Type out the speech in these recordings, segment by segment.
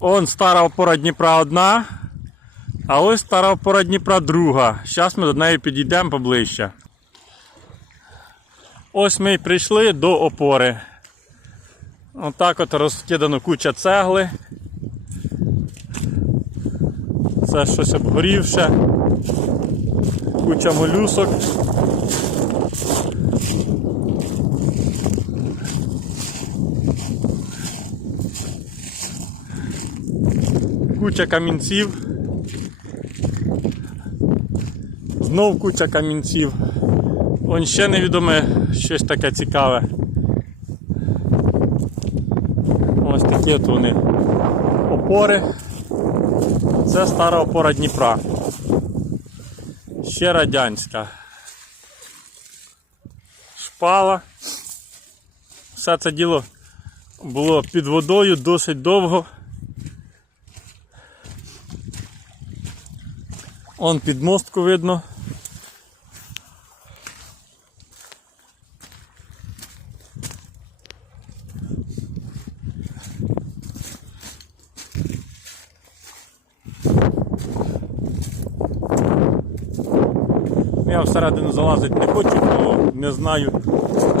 Он стара опора Дніпра одна, а ось стара опора Дніпра друга. Зараз ми до неї підійдемо поближче. Ось ми й прийшли до опори. Отак от розкидано куча цегли. Це щось обгорівше. Куча молюсок. Куча камінців. Знов куча камінців. Вон ще невідоме щось таке цікаве. Ось такі от вони опори. Це стара опора Дніпра. Ще радянська. Шпала. Все це діло було під водою досить довго. Он під мостку видно. Я всередину залазити не хочу, бо не знаю,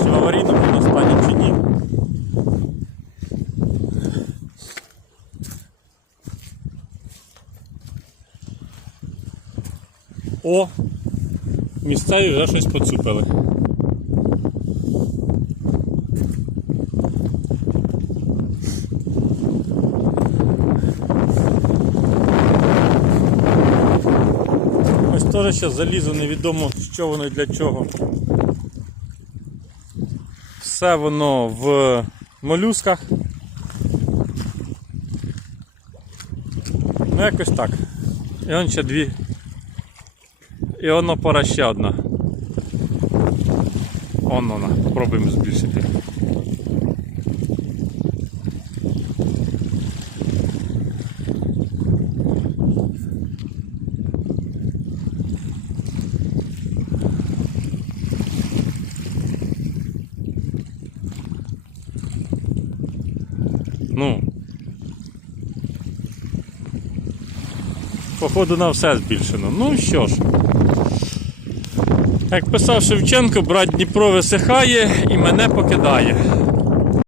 чи в аварійному воно стані чи ні. О! Місцеві вже щось поцупили. Ось теж ще залізо, невідомо що воно і для чого. Все воно в молюсках. Ну якось так. І он ще дві. І воно пора ще. Он вона. Пробуємо збільшити. Ну. Походу на все збільшено. Ну що ж. Як писав Шевченко, брат Дніпро висихає і мене покидає.